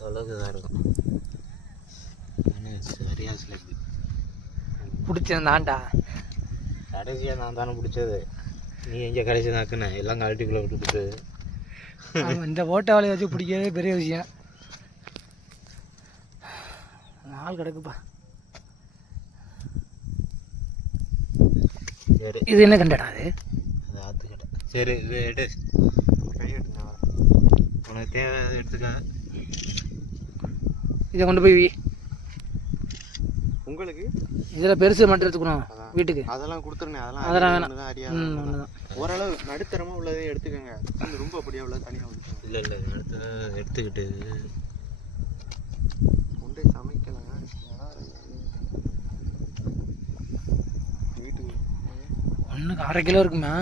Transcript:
இந்த அளவுக்கு தான் இருக்கும். சரியா சிலைக்கு பிடிச்சிருந்தான்டா. கடைசியாக நான் தானே பிடிச்சது. நீ எங்கே கடைசி நாக்குன எல்லாம் கழட்டிக்குள்ளே விட்டுக்கிட்டு. இந்த ஓட்ட வேலையை வச்சு பிடிக்கிறதே பெரிய விஷயம். நாள் கிடக்குப்பா. சரி இது என்ன கண்டடா? அது ஆற்று கடை. சரி இது எடு, கை எடுத்துங்க. உனக்கு தேவை எடுத்துக்க. இதை கொண்டு போய் உங்களுக்கு இதில் பெருசு மட்டும் எடுத்துக்கணும் வீட்டுக்கு. அதெல்லாம் கொடுத்துருங்க. அதெல்லாம் வேணாம். ஓரளவு நடுத்தரமாக உள்ளதே எடுத்துக்கோங்க. ரொம்ப அப்படியே உள்ளது தனியாக எடுத்துக்கோங்க. இல்லை இல்லை நடுத்தர எடுத்துக்கிட்டு கொண்டே சமைக்கலாம். ஒன்றுக்கு 1/2 கிலோ இருக்குமா?